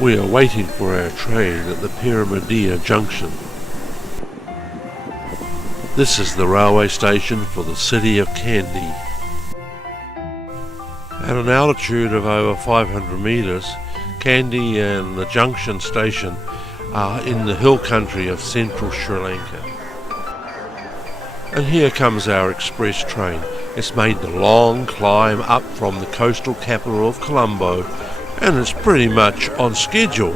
We are waiting for our train at the Peradeniya Junction. This is the railway station for the city of Kandy. At an altitude of over 500 metres, Kandy and the junction station are in the hill country of central Sri Lanka. And here comes our express train. It's made the long climb up from the coastal capital of Colombo, and it's pretty much on schedule.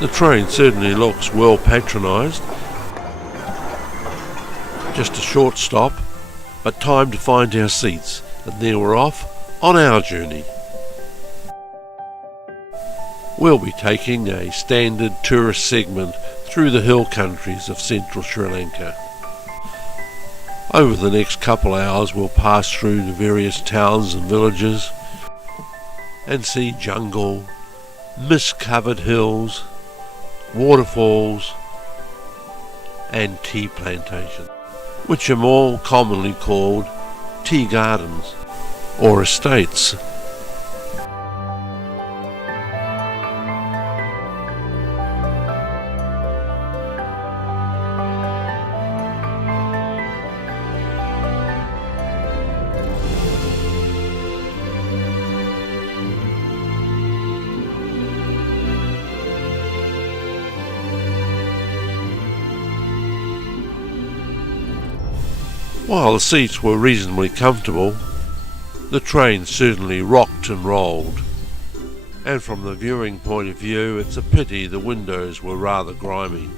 The train certainly looks well patronised. Just a short stop, but time to find our seats, and then we're off on our journey. We'll be taking a standard tourist segment through the hill countries of central Sri Lanka. Over the next couple hours we'll pass through the various towns and villages and see jungle, mist-covered hills, waterfalls and tea plantations, which are more commonly called tea gardens or estates. While the seats were reasonably comfortable, the train certainly rocked and rolled, and from the viewing point of view it's a pity the windows were rather grimy.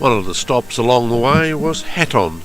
One of the stops along the way was Hatton.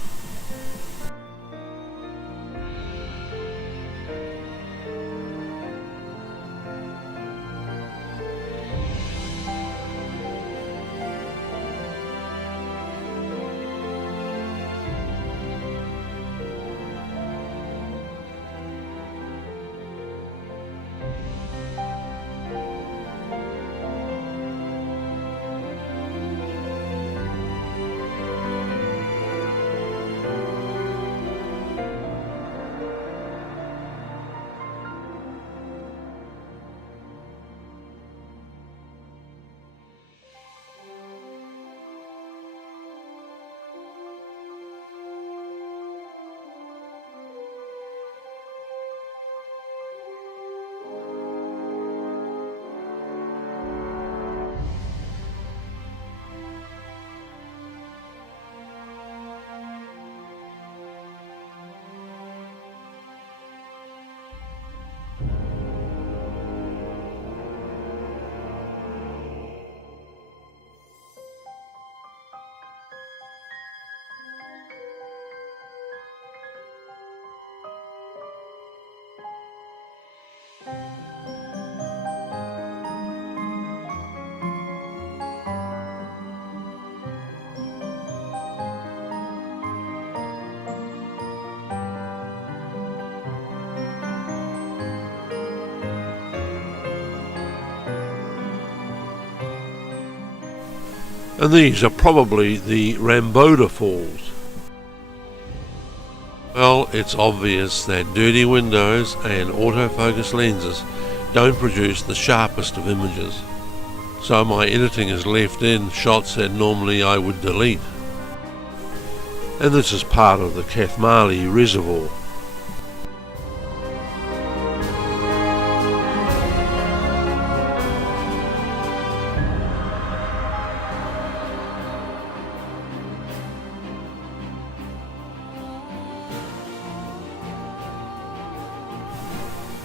And these are probably the Ramboda Falls. Well, it's obvious that dirty windows and autofocus lenses don't produce the sharpest of images, so my editing has left in shots that normally I would delete. And this is part of the Kathmali Reservoir.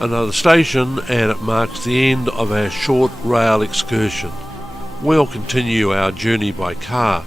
Another station, and it marks the end of our short rail excursion. We'll continue our journey by car